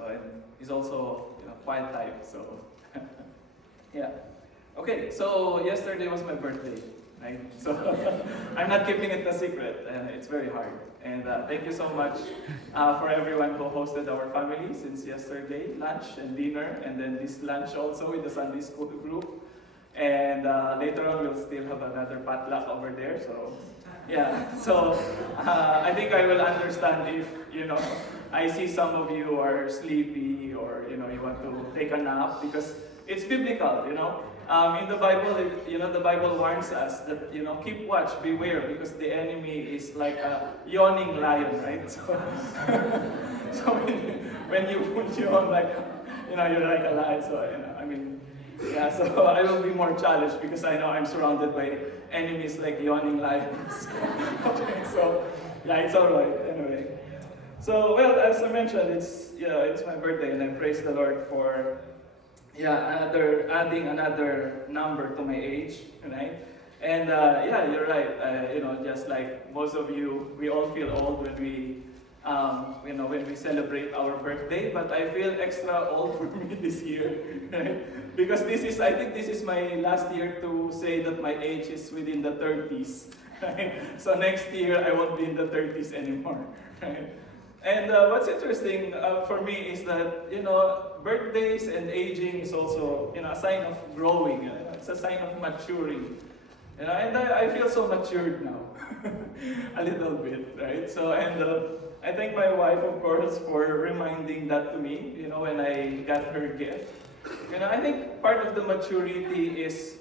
So and he's also quiet type. So yeah. Okay. So yesterday was my birthday, right? So I'm not keeping it a secret. It's very hard. And thank you so much for everyone who hosted our family since yesterday, lunch and dinner, and then this lunch also with the Sunday school group. And later on, we'll still have another potluck over there. So, yeah. So, I think I will understand if, I see some of you are sleepy or, you want to take a nap because it's biblical, in the Bible, the Bible warns us that, keep watch, beware, because the enemy is like a yawning lion, right? So, so when you yawn, like, you're like a lion. So, yeah, so I will be more challenged because I know I'm surrounded by enemies like yawning lions. Okay, so yeah, it's all right. Anyway, so well, as I mentioned, it's my birthday, and I praise the Lord for adding another number to my age, right? And you're right. Just like most of you, we all feel old when we when we celebrate our birthday, but I feel extra old for me this year, right? Because I think this is my last year to say that my age is within the 30s, right? So next year I won't be in the 30s anymore, right? And what's interesting for me is that, birthdays and aging is also, a sign of growing. It's a sign of maturing. And I feel so matured now, a little bit, right? So, and I thank my wife, of course, for reminding that to me, when I got her gift. I think part of the maturity is,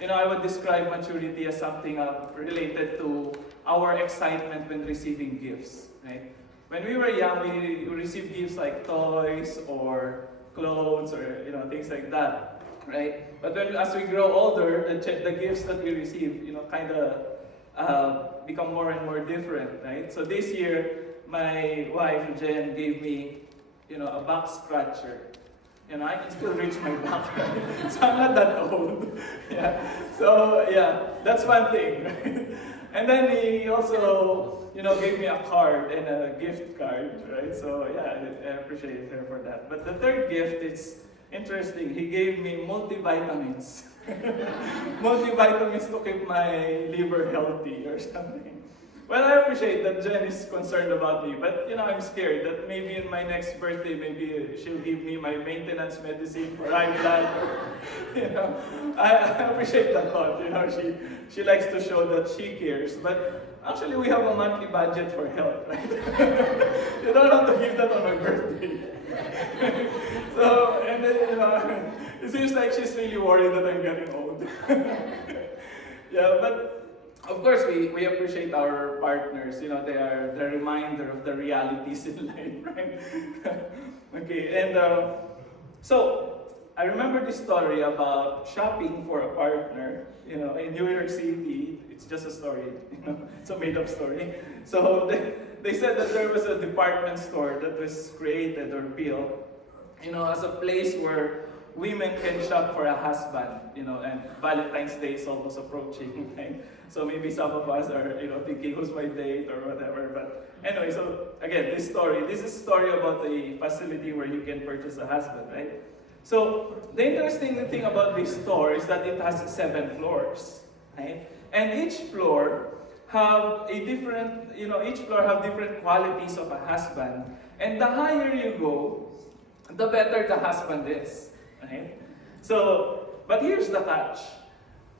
I would describe maturity as something related to our excitement when receiving gifts, right? When we were young, we received gifts like toys or clothes or, things like that, right? But as we grow older, the gifts that we receive, kind of become more and more different, right? So this year, my wife, Jen, gave me, a back scratcher. I can still reach my back, right? So I'm not that old. Yeah. So, yeah, that's one thing, right? And then he also, gave me a card and a gift card, right? So, yeah, I appreciate her for that. But the third gift, it's interesting. He gave me multivitamins. Multivitamins to keep my liver healthy or something. Well, I appreciate that Jen is concerned about me, but I'm scared that maybe in my next birthday, maybe she'll give me my maintenance medicine for high blood. I appreciate that thought. She likes to show that she cares, but actually we have a monthly budget for health, right? You don't have to give that on my birthday. So, and then it seems like she's really worried that I'm getting old. Yeah, but. Of course, we appreciate our partners. They are the reminder of the realities in life, right? Okay, and so I remember this story about shopping for a partner. In New York City, it's just a story. It's a made-up story. So they said that there was a department store that was created or built, as a place where women can shop for a husband, and Valentine's Day is almost approaching, right? So maybe some of us are, thinking who's my date or whatever. But anyway, so again, this is a story about a facility where you can purchase a husband, right? So the interesting thing about this store is that it has 7 floors, right? And each floor have each floor have different qualities of a husband. And the higher you go, the better the husband is. Right? So, but here's the catch.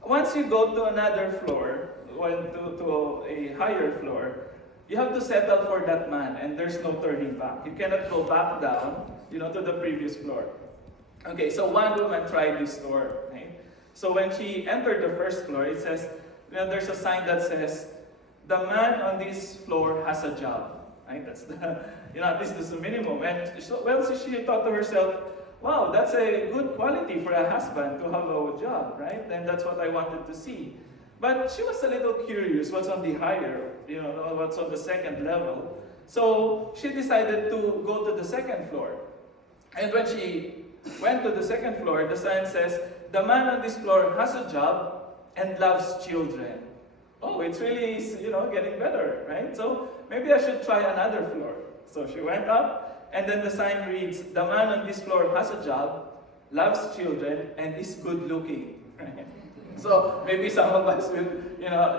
Once you go to another floor, to a higher floor, you have to settle for that man, and there's no turning back. You cannot go back down, to the previous floor. Okay, so one woman tried this store, right? So when she entered the first floor, it says, there's a sign that says, the man on this floor has a job, right? That's at least that's the minimum. And so she thought to herself, wow, that's a good quality for a husband to have a job, right? And that's what I wanted to see. But she was a little curious what's on the higher, what's on the second level. So she decided to go to the second floor. And when she went to the second floor, the sign says, the man on this floor has a job and loves children. Oh, it's really, getting better, right? So maybe I should try another floor. So she went up, And then the sign reads, the man on this floor has a job, loves children, and is good looking. Right? So maybe some of us will,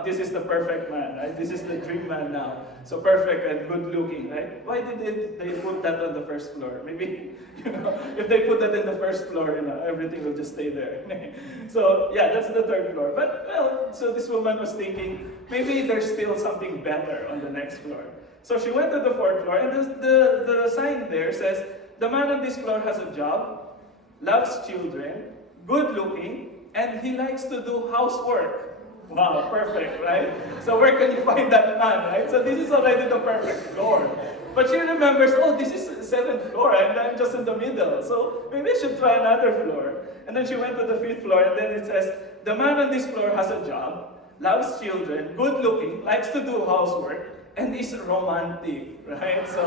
this is the perfect man, right? This is the dream man now. So perfect and good looking, right? Why did they put that on the first floor? Maybe, if they put that in the first floor, everything will just stay there. So yeah, that's the third floor. But so this woman was thinking, maybe there's still something better on the next floor. So she went to the fourth floor, and the sign there says, the man on this floor has a job, loves children, good looking, and he likes to do housework. Wow, perfect, right? So where can you find that man, right? So this is already the perfect floor. But she remembers, this is the seventh floor, and I'm just in the middle. So maybe I should try another floor. And then she went to the fifth floor, and then it says, the man on this floor has a job, loves children, good looking, likes to do housework, and is romantic, right? So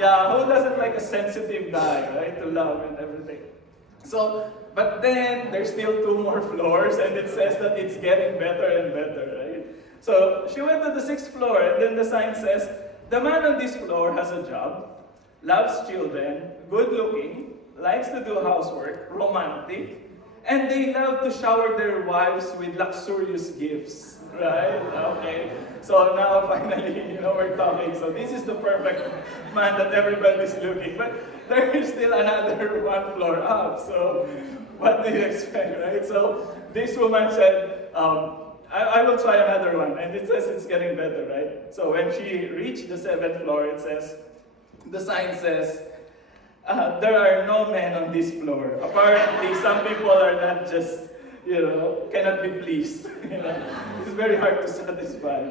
yeah, who doesn't like a sensitive guy, right? To love and everything. So, but then there's still 2 more floors, and it says that it's getting better and better, right? So she went to the 6th floor, and then the sign says, the man on this floor has a job, loves children, good looking, likes to do housework, romantic, and they love to shower their wives with luxurious gifts. Right? Okay. So now finally, we're talking. So this is the perfect man that everybody's looking. But there is still another 1 floor up. So what do you expect, right? So this woman said, I will try another one. And it says it's getting better, right? So when she reached the 7th floor, the sign says, there are no men on this floor. Apparently, some people are not just cannot be pleased. It's very hard to satisfy.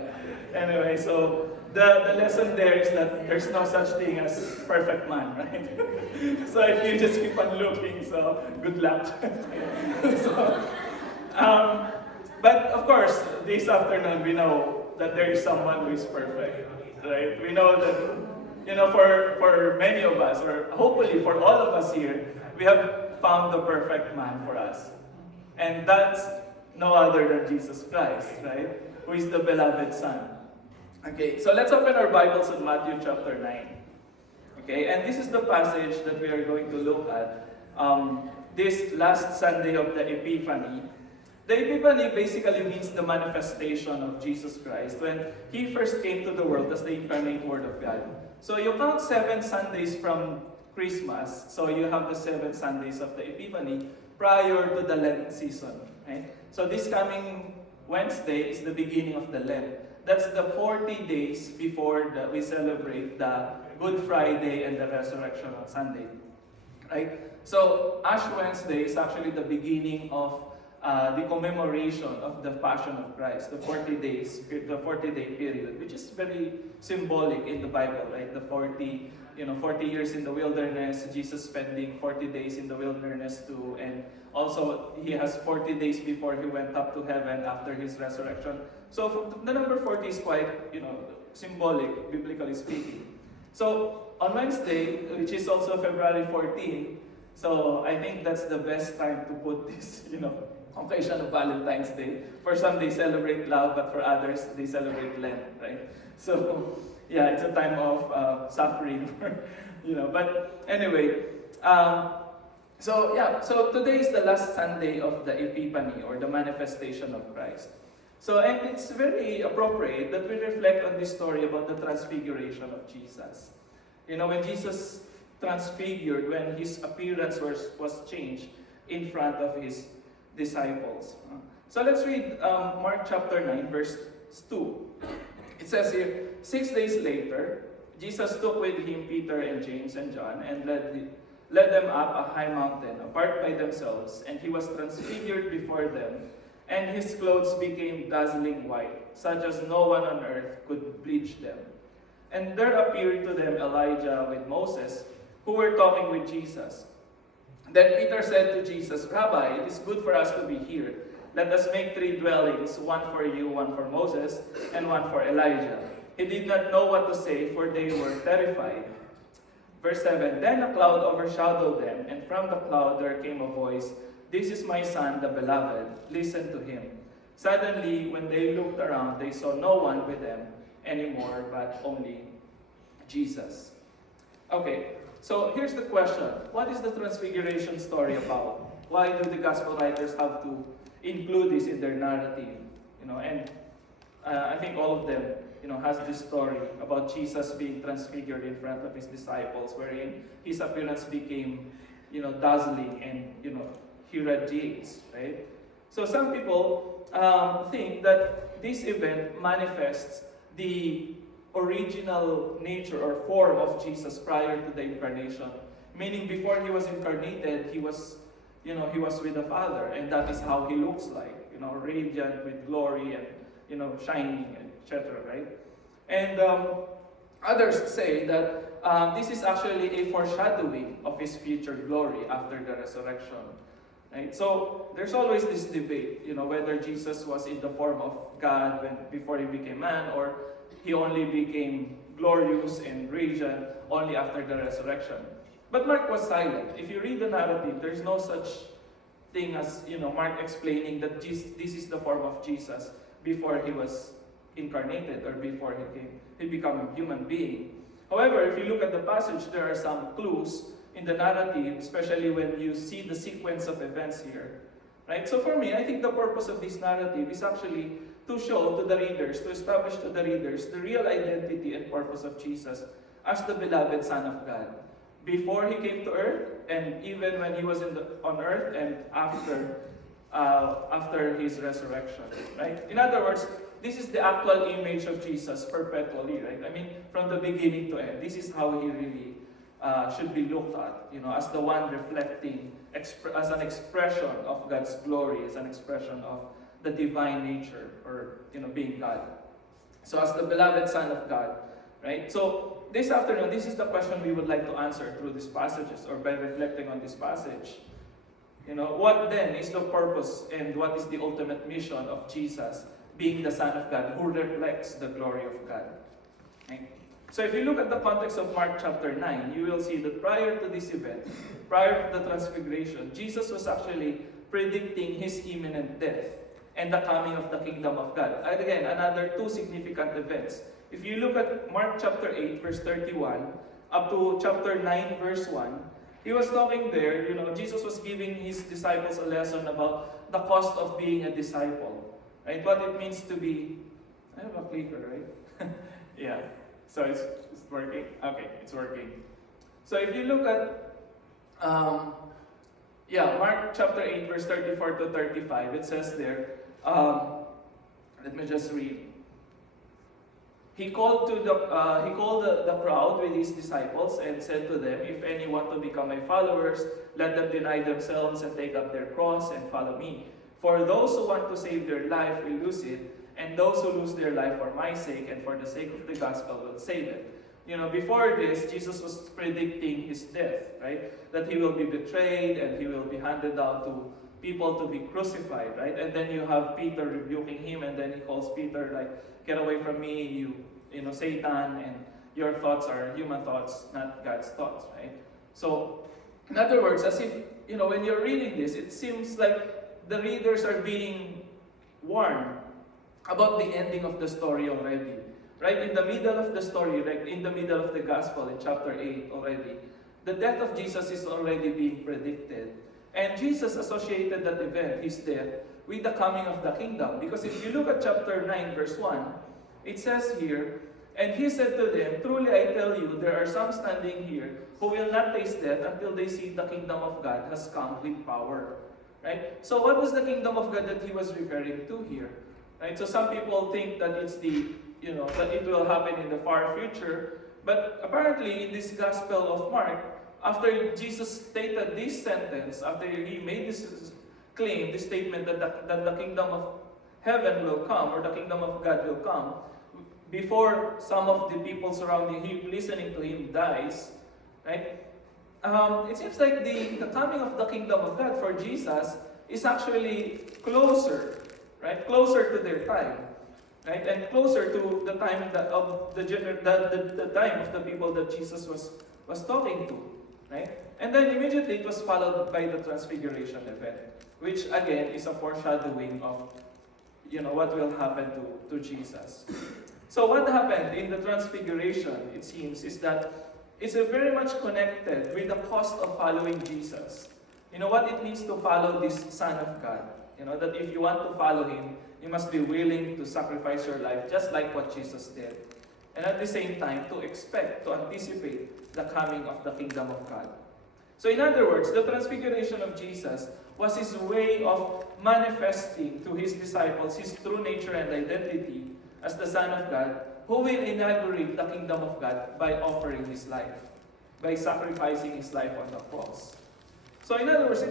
Anyway, so the lesson there is that there's no such thing as perfect man, right? So if you just keep on looking, so good luck. So, but of course, this afternoon we know that there is someone who is perfect, right? We know that, for many of us, or hopefully for all of us here, we have found the perfect man for us. And that's no other than Jesus Christ, right? Who is the beloved Son. Okay, so let's open our Bibles in Matthew chapter 9. Okay, and this is the passage that we are going to look at this last Sunday of the Epiphany. The Epiphany basically means the manifestation of Jesus Christ when He first came to the world as the incarnate Word of God. So you count 7 Sundays from Christmas, so you have the 7 Sundays of the Epiphany, prior to the Lent season. Right? So this coming Wednesday is the beginning of the Lent. That's the 40 days before we celebrate the Good Friday and the Resurrection on Sunday. Right? So Ash Wednesday is actually the beginning of the commemoration of the Passion of Christ, the 40-day period, which is very symbolic in the Bible, right? The 40 years in the wilderness, Jesus spending 40 days in the wilderness too, and also he has 40 days before he went up to heaven after his resurrection. So the number 40 is quite, symbolic, biblically speaking. So on Wednesday, which is also February 14, so I think that's the best time to put this, occasion of Valentine's Day. For some, they celebrate love, but for others, they celebrate Lent, right? So, yeah, it's a time of suffering, But anyway, so today is the last Sunday of the Epiphany, or the manifestation of Christ. So, and it's very appropriate that we reflect on this story about the transfiguration of Jesus. When Jesus transfigured, when his appearance was changed in front of his disciples. So let's read Mark chapter 9, verse 2. It says here, 6 days later, Jesus took with him Peter and James and John and led them up a high mountain, apart by themselves, and he was transfigured before them, and his clothes became dazzling white, such as no one on earth could bleach them. And there appeared to them Elijah with Moses, who were talking with Jesus. Then Peter said to Jesus, Rabbi, it is good for us to be here. Let us make 3 dwellings, one for you, one for Moses, and one for Elijah. He did not know what to say, for they were terrified. Verse 7, Then a cloud overshadowed them, and from the cloud there came a voice, This is my son, the beloved. Listen to him. Suddenly, when they looked around, they saw no one with them anymore, but only Jesus. Okay, So here's the question. What is the transfiguration story about? Why do the gospel writers have to include this in their narrative? And I think all of them, has this story about Jesus being transfigured in front of his disciples, wherein his appearance became, dazzling and, he radiates, right? So some people think that this event manifests the original nature or form of Jesus prior to the incarnation. Meaning before he was incarnated, he was with the Father, and that is how he looks like, radiant with glory and, shining, etc., right? And others say that this is actually a foreshadowing of his future glory after the resurrection. Right? So there's always this debate, whether Jesus was in the form of God before he became man, or he only became glorious and radiant only after the resurrection. But Mark was silent. If you read the narrative, there's no such thing as, Mark explaining that this is the form of Jesus before he was incarnated or before he became a human being. However, if you look at the passage, there are some clues in the narrative, especially when you see the sequence of events here. Right? So for me, I think the purpose of this narrative is actually to show to the readers, to establish to the readers the real identity and purpose of Jesus as the beloved Son of God. Before he came to earth, and even when he was on earth, and after his resurrection. Right? In other words, this is the actual image of Jesus perpetually, right? I mean, from the beginning to end, this is how he really should be looked at, as the one reflecting, as an expression of God's glory, as an expression of the divine nature, or, being God. So as the beloved Son of God, right? So this afternoon, this is the question we would like to answer through these passages, or by reflecting on this passage. What then is the purpose and what is the ultimate mission of Jesus being the Son of God who reflects the glory of God? Right? So if you look at the context of Mark chapter 9, you will see that prior to this event, prior to the transfiguration, Jesus was actually predicting his imminent death and the coming of the kingdom of God. And again, another two significant events. If you look at Mark chapter 8, verse 31, up to chapter 9, verse 1, he was talking there, Jesus was giving his disciples a lesson about the cost of being a disciple. Right? What it means to be, I have a clicker, right? Yeah. So it's working? Okay, it's working. So if you look at, Mark chapter 8, verse 34 to 35, it says there, let me just read. He called the crowd with his disciples and said to them, "If any want to become my followers, let them deny themselves and take up their cross and follow me. For those who want to save their life will lose it, and those who lose their life for my sake and for the sake of the gospel will save it." Before this, Jesus was predicting his death, right? That he will be betrayed and he will be handed out to people to be crucified, right? And then you have Peter rebuking him, and then he calls Peter like, "Get away from me, you Satan, and your thoughts are human thoughts, not God's thoughts," right? So, in other words, as if, when you're reading this, it seems like the readers are being warned about the ending of the story already. Right? In the middle of the story, right? In the middle of the gospel, in chapter 8 already, the death of Jesus is already being predicted. And Jesus associated that event, his death, with the coming of the kingdom. Because if you look at chapter 9, verse 1, it says here, "And he said to them, Truly I tell you, there are some standing here who will not taste death until they see the kingdom of God has come with power." Right? So what was the kingdom of God that he was referring to here? Right? So some people think that it's that it will happen in the far future. But apparently in this Gospel of Mark, after Jesus stated this sentence, after he made this claim, this statement that the kingdom of heaven will come, or the kingdom of God will come, before some of the people surrounding him, listening to him, dies, right? It seems like the coming of the kingdom of God for Jesus is actually closer, right? Closer to their time, right? And closer to the time of the time of the people that Jesus was talking to, right? And then immediately it was followed by the transfiguration event, which again is a foreshadowing of what will happen to Jesus. So what happened in the transfiguration, it seems, is that is very much connected with the cost of following Jesus. You know what it means to follow this Son of God. You know that if you want to follow Him, you must be willing to sacrifice your life just like what Jesus did. And at the same time, to expect, to anticipate the coming of the kingdom of God. So in other words, the transfiguration of Jesus was His way of manifesting to His disciples His true nature and identity as the Son of God, who will inaugurate the kingdom of God by offering His life, by sacrificing His life on the cross. So in other words,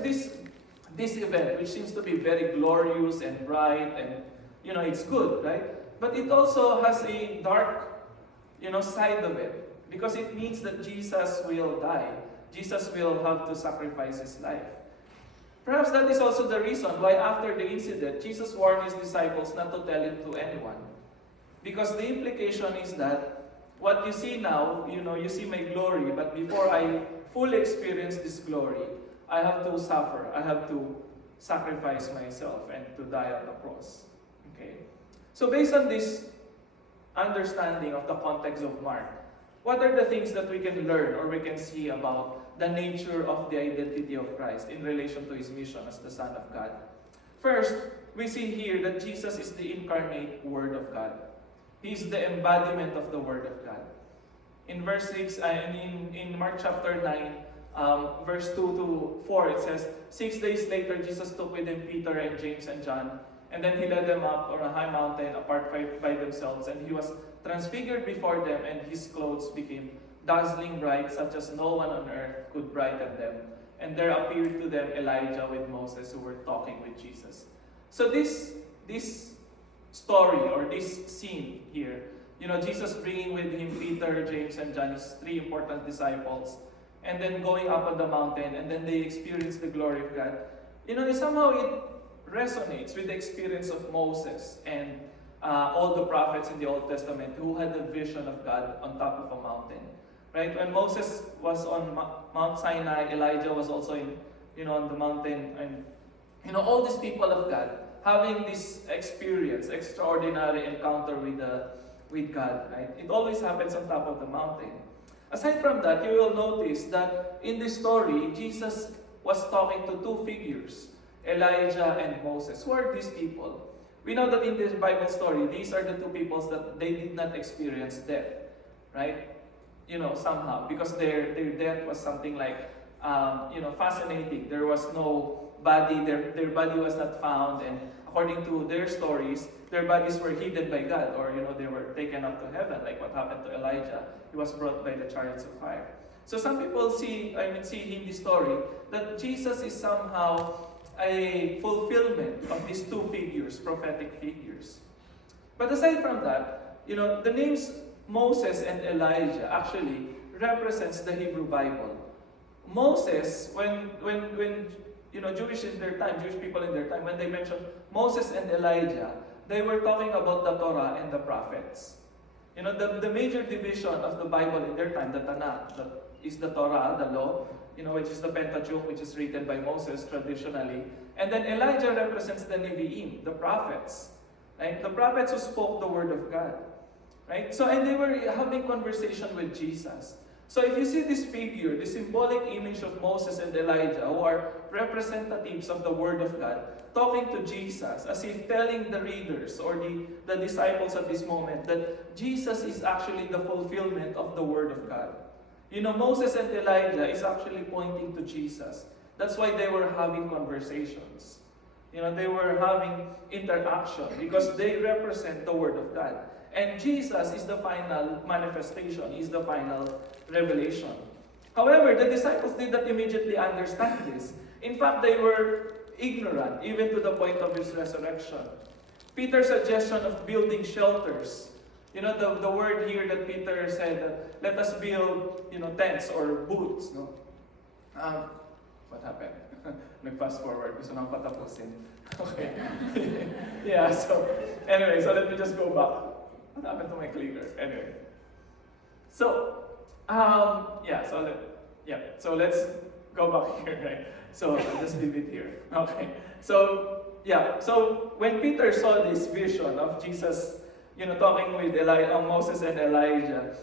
this event, which seems to be very glorious and bright and, it's good, right? But it also has a dark, side of it. Because it means that Jesus will die. Jesus will have to sacrifice His life. Perhaps that is also the reason why after the incident, Jesus warned His disciples not to tell it to anyone. Because the implication is that what you see now, you see my glory, but before I fully experience this glory, I have to suffer. I have to sacrifice myself and to die on the cross. Okay? So based on this understanding of the context of Mark, what are the things that we can learn or we can see about the nature of the identity of Christ in relation to His mission as the Son of God? First, we see here that Jesus is the incarnate Word of God. He is the embodiment of the Word of God. In verse 6, in Mark chapter 9, verse 2 to 4, it says, 6 days later, Jesus took with Him Peter and James and John, and then He led them up on a high mountain apart by themselves, and He was transfigured before them, and His clothes became dazzling bright, such as no one on earth could brighten them. And there appeared to them Elijah with Moses, who were talking with Jesus. So this story or this scene here, Jesus bringing with Him Peter, James, and John, His 3 important disciples, and then going up on the mountain, and then they experience the glory of God. Somehow it resonates with the experience of Moses and all the prophets in the Old Testament who had the vision of God on top of a mountain. Right? When Moses was on Mount Sinai, Elijah was also on the mountain, and all these people of God having this experience, extraordinary encounter with God. Right? It always happens on top of the mountain. Aside from that, you will notice that in this story, Jesus was talking to 2 figures, Elijah and Moses. Who are these people? We know that in this Bible story, these are the 2 peoples that they did not experience death, right? Somehow, because their death was something like, fascinating. There was no body, their body was not found, and according to their stories, their bodies were hidden by God, or they were taken up to heaven, like what happened to Elijah. He was brought by the chariots of fire. So some people see in this story that Jesus is somehow a fulfillment of these 2 figures, prophetic figures. But aside from that, the names Moses and Elijah actually represents the Hebrew Bible. Moses, when Jewish people in their time, when they mentioned Moses and Elijah, they were talking about the Torah and the prophets. The major division of the Bible in their time, the Tanakh, is the Torah, the law, which is the Pentateuch, which is written by Moses traditionally. And then Elijah represents the Nevi'im, the prophets. Right? The prophets who spoke the word of God. Right? So, and they were having conversation with Jesus. So if you see this figure, the symbolic image of Moses and Elijah, who are representatives of the Word of God, talking to Jesus, as if telling the readers or the disciples at this moment that Jesus is actually the fulfillment of the Word of God. Moses and Elijah is actually pointing to Jesus. That's why they were having conversations. They were having interaction because they represent the Word of God. And Jesus is the final manifestation, is the final revelation. However, the disciples did not immediately understand this. In fact, they were ignorant, even to the point of His resurrection. Peter's suggestion of building shelters, the word here that Peter said, let us build, tents or booths. No? What happened? Nag-fast forward, gusto nang patapusin. Okay. Yeah, so let me just go back. What happened to my clicker? Anyway. So let's go back here, right? So I'll just leave it here. Okay. So when Peter saw this vision of Jesus, talking with Moses and Elijah,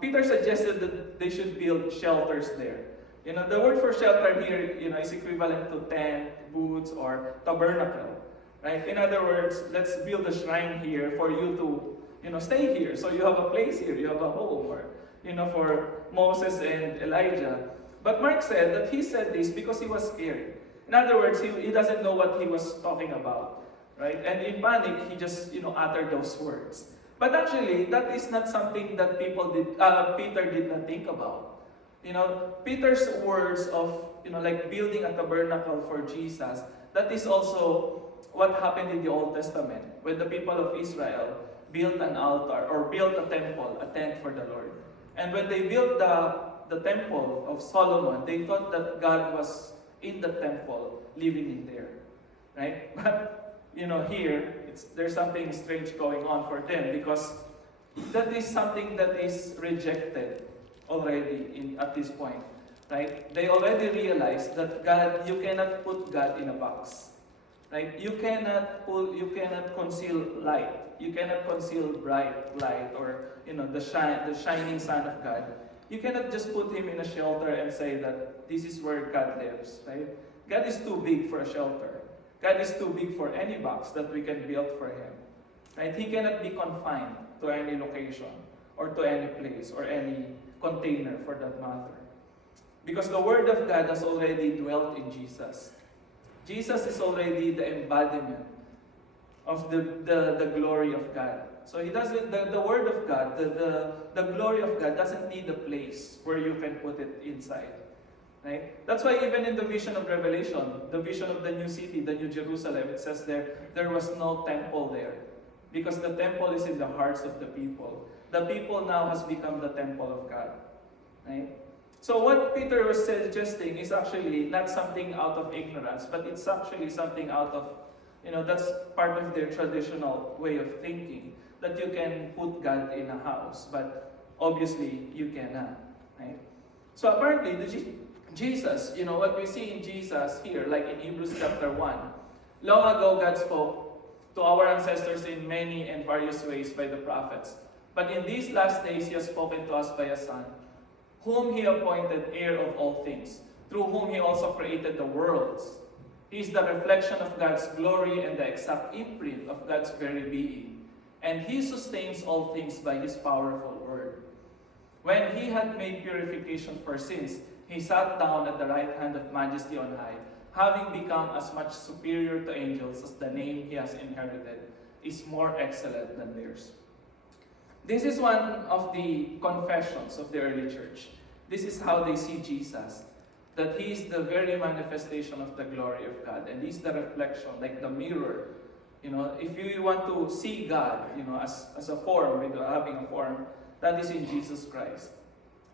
Peter suggested that they should build shelters there. You know, the word for shelter here, you know, is equivalent to tent, booths, or tabernacle, right? In other words, let's build a shrine here for you to, you know, stay here. So you have a place here, you have a home, or, you know, for Moses and Elijah. But Mark said that he said this because he was scared. In other words, he doesn't know what he was talking about, right? And in panic, he just, you know, uttered those words. But actually, that is not something that Peter did not think about. You know, Peter's words of, you know, like building a tabernacle for Jesus, that is also what happened in the Old Testament when the people of Israel built an altar or built a temple, a tent for the Lord. And when they built the temple of Solomon, they thought that God was in the temple, living in there, right? But, you know, here, there's something strange going on for them because that is something that is rejected already at this point, right? They already realized that God, you cannot put God in a box, right? You cannot conceal light. You cannot conceal bright light or, you know, the shining sun of God. You cannot just put him in a shelter and say that this is where God lives, right? God is too big for a shelter. God is too big for any box that we can build for him, right? He cannot be confined to any location or to any place or any container for that matter. Because the Word of God has already dwelt in Jesus. Jesus is already the embodiment of the glory of God. So he doesn't, the Word of God, the glory of God doesn't need a place where you can put it inside. Right? That's why even in the vision of Revelation, the vision of the new city, the new Jerusalem, it says there was no temple there. Because the temple is in the hearts of the people. The people now has become the temple of God. Right? So what Peter was suggesting is actually not something out of ignorance, but it's actually something out of, you know, that's part of their traditional way of thinking, that you can put God in a house, but obviously you cannot. Right? So apparently, Jesus, you know, what we see in Jesus here, like in Hebrews chapter 1, long ago God spoke to our ancestors in many and various ways by the prophets. But in these last days he has spoken to us by a Son, whom he appointed heir of all things, through whom he also created the worlds. He is the reflection of God's glory and the exact imprint of God's very being. And he sustains all things by his powerful word. When he had made purification for sins, he sat down at the right hand of majesty on high, having become as much superior to angels as the name he has inherited is more excellent than theirs. This is one of the confessions of the early church. This is how they see Jesus, that he is the very manifestation of the glory of God, and he's the reflection, like the mirror. You know, if you want to see God, you know, as a form, having a form, that is in Jesus Christ,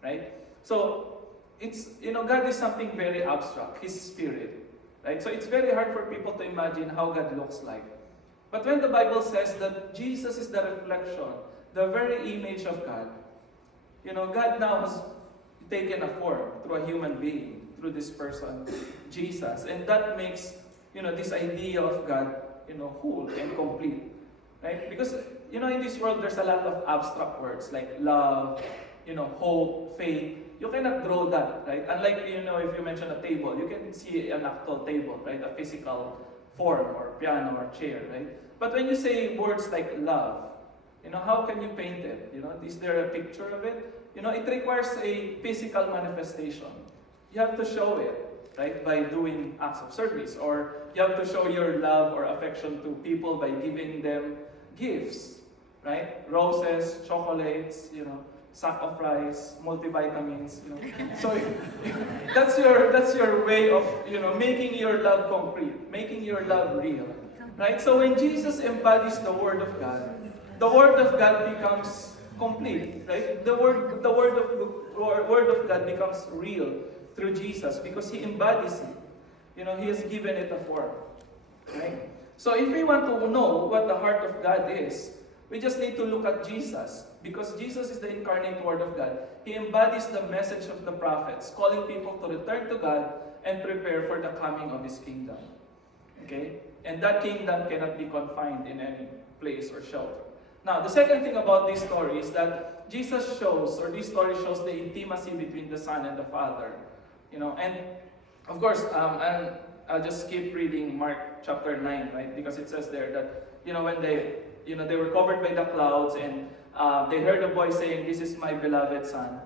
right? So, it's, you know, God is something very abstract, his spirit, right? So it's very hard for people to imagine how God looks like. But when the Bible says that Jesus is the reflection, the very image of God, you know, God now has taken a form through a human being, through this person, Jesus. And that makes, you know, this idea of God, you know, whole and complete, right? Because, you know, in this world, there's a lot of abstract words like love, you know, hope, faith. You cannot draw that, right? Unlike, you know, if you mention a table, you can see an actual table, right? A physical form or piano or chair, right? But when you say words like love, you know, how can you paint it? You know, is there a picture of it? You know, it requires a physical manifestation. You have to show it, right? By doing acts of service, or you have to show your love or affection to people by giving them gifts, right? Roses, chocolates, you know, sack of rice, multivitamins, you know. So that's your way of, you know, making your love concrete, making your love real, right? So when Jesus embodies the Word of God, the Word of God becomes complete, right? The word of God becomes real through Jesus because he embodies it. You know, he has given it a form, right? So if we want to know what the heart of God is, we just need to look at Jesus, because Jesus is the incarnate Word of God. He embodies the message of the prophets, calling people to return to God and prepare for the coming of his kingdom. Okay? And that kingdom cannot be confined in any place or shelter. Now, the second thing about this story is that Jesus shows, or this story shows the intimacy between the Son and the Father. And of course, I'll just skip reading Mark chapter 9, right? Because it says there that, when they were covered by the clouds and they heard a voice saying, "This is my beloved Son."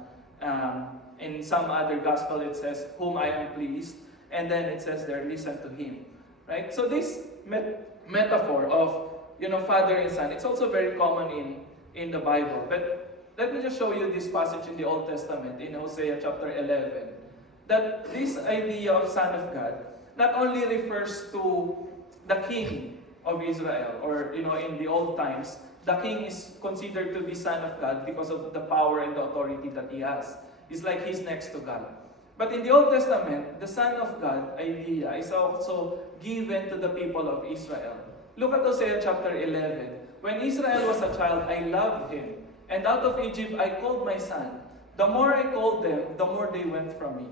In some other gospel, it says, "Whom I am pleased." And then it says there, "Listen to him." Right? So this metaphor of, Father and Son, it's also very common in the Bible. But let me just show you this passage in the Old Testament, in Hosea chapter 11. That this idea of Son of God not only refers to the king of Israel, or, in the old times, the king is considered to be Son of God because of the power and the authority that he has. It's like he's next to God. But in the Old Testament, the Son of God idea is also given to the people of Israel. Look at Hosea chapter 11. "When Israel was a child, I loved him, and out of Egypt I called my son. The more I called them, the more they went from me."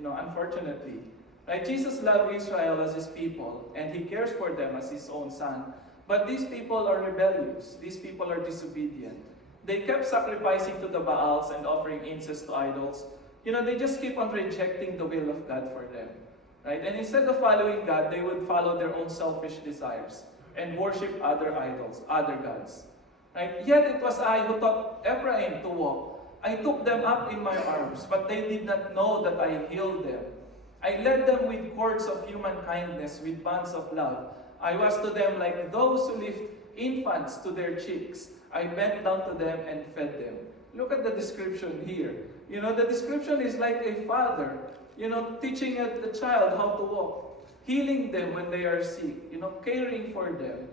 Unfortunately. Right? Jesus loved Israel as his people, and he cares for them as his own son. But these people are rebellious. These people are disobedient. They kept sacrificing to the Baals and offering incense to idols. They just keep on rejecting the will of God for them. Right? And instead of following God, they would follow their own selfish desires and worship other idols, other gods. Right? "Yet it was I who taught Ephraim to walk. I took them up in my arms, but they did not know that I healed them. I led them with cords of human kindness, with bands of love. I was to them like those who lift infants to their cheeks. I bent down to them and fed them." Look at the description here. The description is like a father, teaching the child how to walk, healing them when they are sick, caring for them,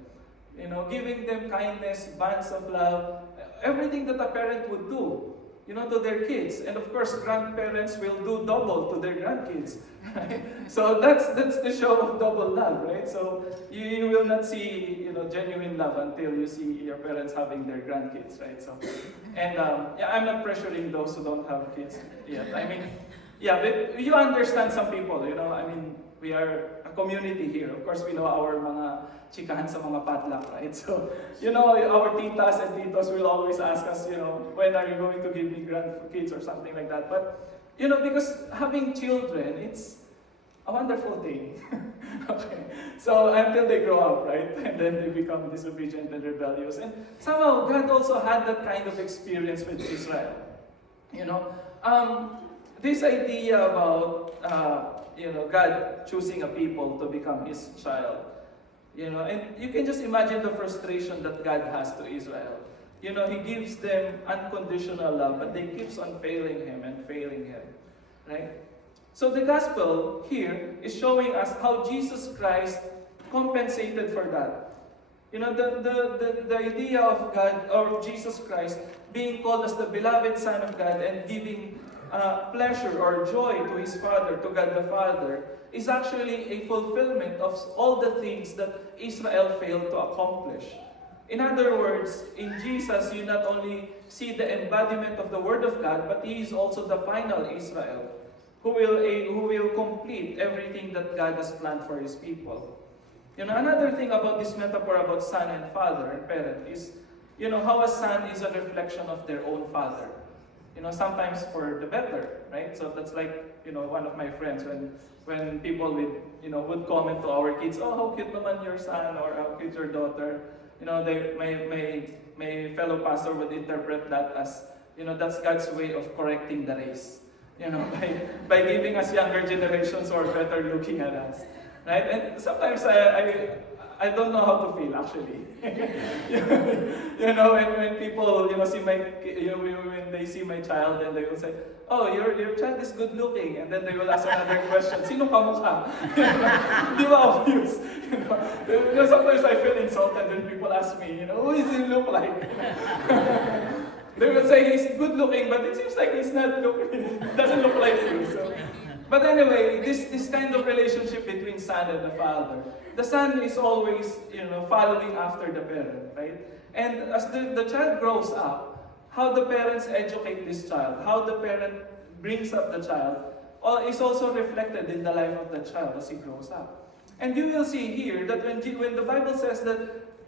giving them kindness, bands of love, everything that a parent would do, to their kids. And of course, grandparents will do double to their grandkids. Right? So that's the show of double love, right? So you will not see, genuine love until you see your parents having their grandkids, right? So, and I'm not pressuring those who don't have kids yet. But you understand some people, we are a community here. Of course, we know our mga chikahan sa mga padlak, right? So, our titas and titos will always ask us, when are you going to give me grandkids or something like that. But, because having children, it's a wonderful thing. Okay. So, until they grow up, right? And then they become disobedient and rebellious. And somehow, God also had that kind of experience with Israel. This idea about, God choosing a people to become His child. And you can just imagine the frustration that God has to Israel. He gives them unconditional love, but they keeps on failing Him, right? So the gospel here is showing us how Jesus Christ compensated for that. The idea of God, or Jesus Christ, being called as the beloved Son of God and giving pleasure or joy to His Father, to God the Father, is actually a fulfillment of all the things that Israel failed to accomplish. In other words, in Jesus, you not only see the embodiment of the Word of God, but He is also the final Israel, who will complete everything that God has planned for His people. Another thing about this metaphor about son and father and parent is, how a son is a reflection of their own father. Sometimes for the better, right? So that's like, one of my friends, when people would comment to our kids, "Oh, how cute naman your son," or "How cute your daughter." My fellow pastor would interpret that as, that's God's way of correcting the race. By giving us younger generations who are better looking at us. Right? And sometimes I don't know how to feel actually. When people see when they see my child and they will say, "Oh, your child is good looking," and then they will ask another question, "Sino kamukha?" Di ba obvious? Sometimes I feel insulted when people ask me, "Who does he look like?" They will say he's good looking, but it seems like he's not doesn't look like you. So. But anyway, this kind of relationship between son and the father, the son is always, following after the parent, right? And as the child grows up, how the parents educate this child, how the parent brings up the child, is also reflected in the life of the child as he grows up. And you will see here that when the Bible says that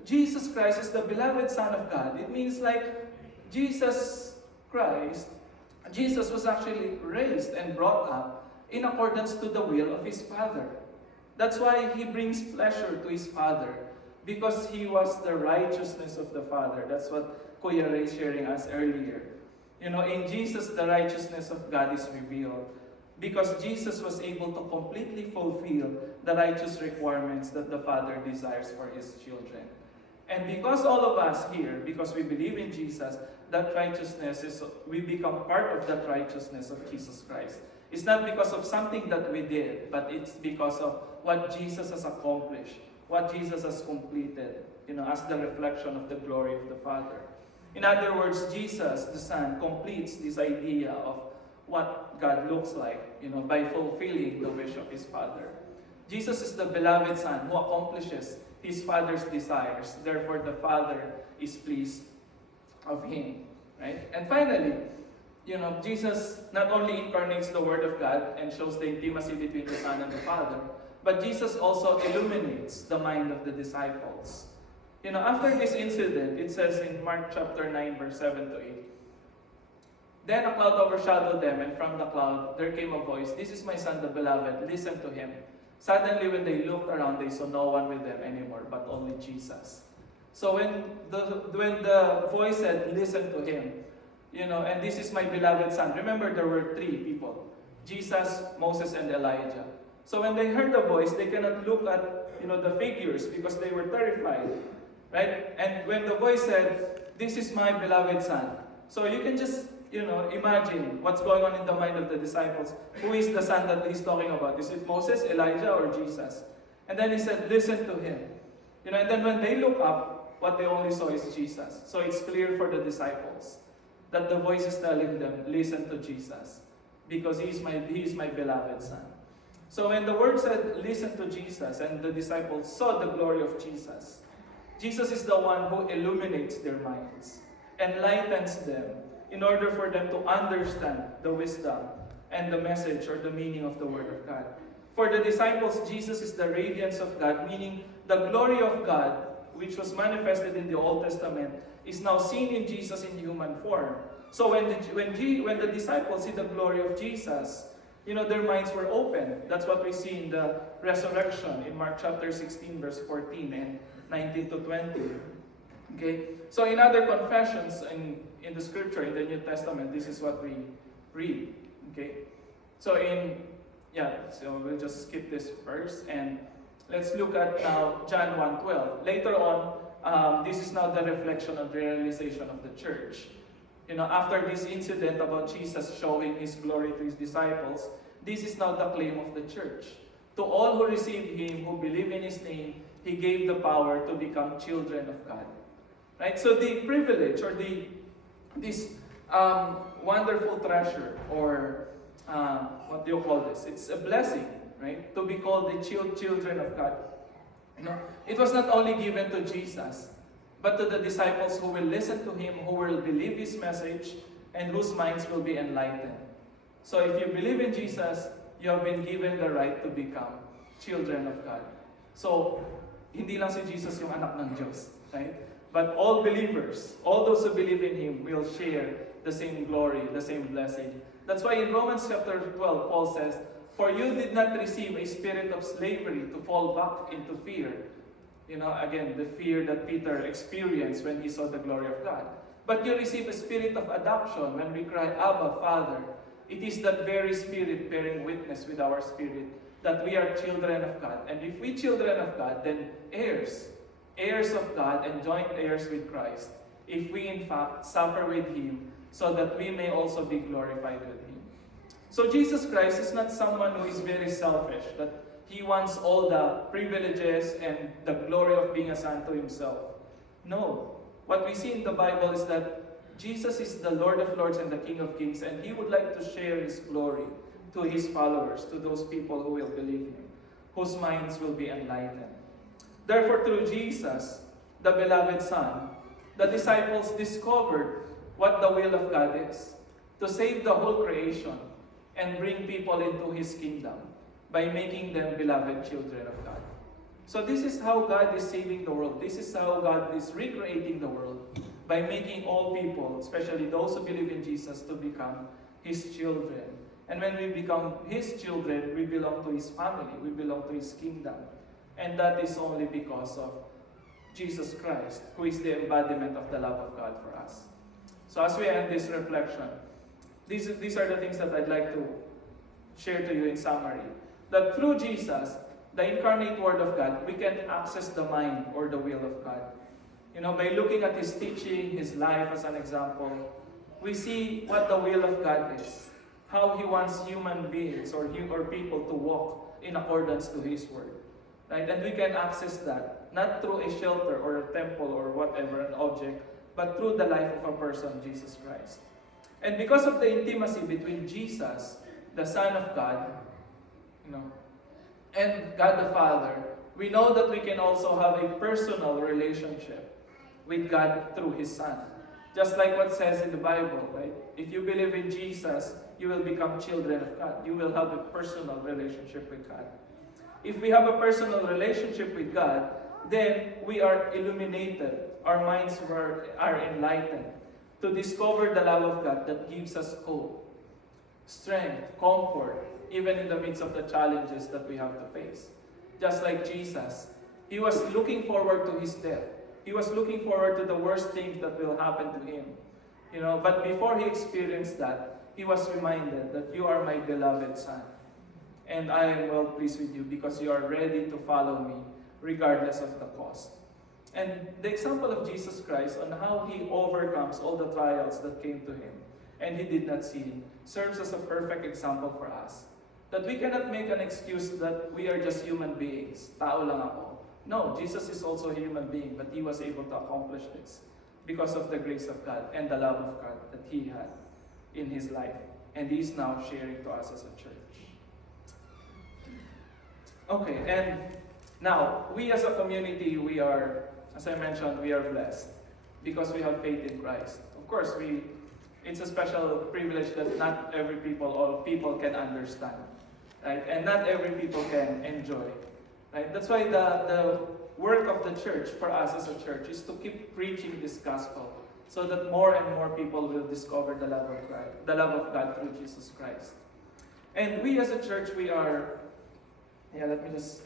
Jesus Christ is the beloved Son of God, it means like Jesus Christ, Jesus was actually raised and brought up in accordance to the will of His Father. That's why He brings pleasure to His Father, because He was the righteousness of the Father. That's what Kuya Ray sharing us earlier. You know, in Jesus, the righteousness of God is revealed, because Jesus was able to completely fulfill the righteous requirements that the Father desires for His children. And because all of us here, because we believe in Jesus, that righteousness is, we become part of that righteousness of Jesus Christ. It's not because of something that we did, but it's because of what Jesus has accomplished, what Jesus has completed, you know, as the reflection of the glory of the Father. In other words, Jesus, the Son, completes this idea of what God looks like, you know, by fulfilling the wish of His Father. Jesus is the beloved Son who accomplishes His Father's desires. Therefore, the Father is pleased of Him, right? And finally, you know, Jesus not only incarnates the Word of God and shows the intimacy between the Son and the Father, but Jesus also illuminates the mind of the disciples. You know, after this incident, it says in Mark chapter 9, verse 7 to 8, "Then a cloud overshadowed them, and from the cloud there came a voice, 'This is my Son, the beloved, listen to Him.' Suddenly, when they looked around, they saw no one with them anymore, but only Jesus." So when the voice said, "Listen to Him," you know, and this is my beloved Son. Remember, there were three people: Jesus, Moses, and Elijah. So when they heard the voice, they cannot look at, you know, the figures because they were terrified, right? And when the voice said, "This is my beloved Son," so you can just, you know, imagine what's going on in the mind of the disciples. Who is the Son that He's talking about? Is it Moses, Elijah, or Jesus? And then He said, "Listen to Him." You know, and then when they look up, what they only saw is Jesus. So it's clear for the disciples that the voice is telling them, "Listen to Jesus, because He is my beloved Son." So when the word said, "Listen to Jesus," and the disciples saw the glory of Jesus, Jesus is the one who illuminates their minds, enlightens them, in order for them to understand the wisdom and the message or the meaning of the Word of God. For the disciples, Jesus is the radiance of God, meaning the glory of God, which was manifested in the Old Testament, is now seen in Jesus in human form. So when the disciples see the glory of Jesus, you know, their minds were open. That's what we see in the resurrection in Mark chapter 16, verse 14 and 19 to 20. Okay? So in other confessions in the scripture, in the New Testament, this is what we read. Okay? So so we'll just skip this verse and let's look at now John 1:12. Later on, this is now the reflection of the realization of the church. You know, after this incident about Jesus showing His glory to His disciples, this is now the claim of the church. To all who receive Him, who believe in His name, He gave the power to become children of God. Right? So the privilege or this wonderful treasure, or what do you call this? It's a blessing, right? To be called the children of God. You know, it was not only given to Jesus, but to the disciples who will listen to Him, who will believe His message, and whose minds will be enlightened. So if you believe in Jesus, you have been given the right to become children of God. So, hindi lang si Jesus yung anak ng Diyos, right? But all believers, all those who believe in Him, will share the same glory, the same blessing. That's why in Romans chapter 12, Paul says, "For you did not receive a spirit of slavery to fall back into fear." You know, again, the fear that Peter experienced when he saw the glory of God. "But you receive a spirit of adoption when we cry, 'Abba, Father.' It is that very Spirit bearing witness with our spirit that we are children of God. And if we children of God, then heirs of God and joint heirs with Christ, if we in fact suffer with Him, so that we may also be glorified with Him." So Jesus Christ is not someone who is very selfish, that He wants all the privileges and the glory of being a son to Himself. No. What we see in the Bible is that Jesus is the Lord of Lords and the King of Kings, and He would like to share His glory to His followers, to those people who will believe Him, whose minds will be enlightened. Therefore, through Jesus, the beloved Son, the disciples discovered what the will of God is: to save the whole creation and bring people into His kingdom by making them beloved children of God. So this is how God is saving the world. This is how God is recreating the world by making all people, especially those who believe in Jesus, to become His children. And when we become His children, we belong to His family. We belong to His kingdom. And that is only because of Jesus Christ, who is the embodiment of the love of God for us. So as we end this reflection, these are the things that I'd like to share to you in summary. That through Jesus, the incarnate Word of God, we can access the mind or the will of God. By looking at His teaching, His life as an example, we see what the will of God is. How He wants human beings or people to walk in accordance to His Word. Right? And we can access that, not through a shelter or a temple or whatever, an object, but through the life of a person, Jesus Christ. And because of the intimacy between Jesus, the Son of God, and God the Father, we know that we can also have a personal relationship with God through His Son. Just like what says in the Bible, right? If you believe in Jesus, you will become children of God. You will have a personal relationship with God. If we have a personal relationship with God, then we are illuminated. Our minds are enlightened to discover the love of God that gives us hope, strength, comfort, even in the midst of the challenges that we have to face. Just like Jesus, He was looking forward to His death. He was looking forward to the worst things that will happen to Him. But before He experienced that, He was reminded that you are my beloved Son. And I am well pleased with you because you are ready to follow me regardless of the cost. And the example of Jesus Christ on how He overcomes all the trials that came to Him and He did not sin serves as a perfect example for us. That we cannot make an excuse that we are just human beings. Tao lang ako. No, Jesus is also a human being, but He was able to accomplish this because of the grace of God and the love of God that He had in His life. And He is now sharing to us as a church. Okay, and now, we as a community, we are, as I mentioned, we are blessed because we have faith in Christ. Of course, it's a special privilege that not every people or people can understand. Right? And not every people can enjoy. Right? That's why the work of the church for us as a church is to keep preaching this gospel so that more and more people will discover the love of God through Jesus Christ. And we as a church, we are, let me just,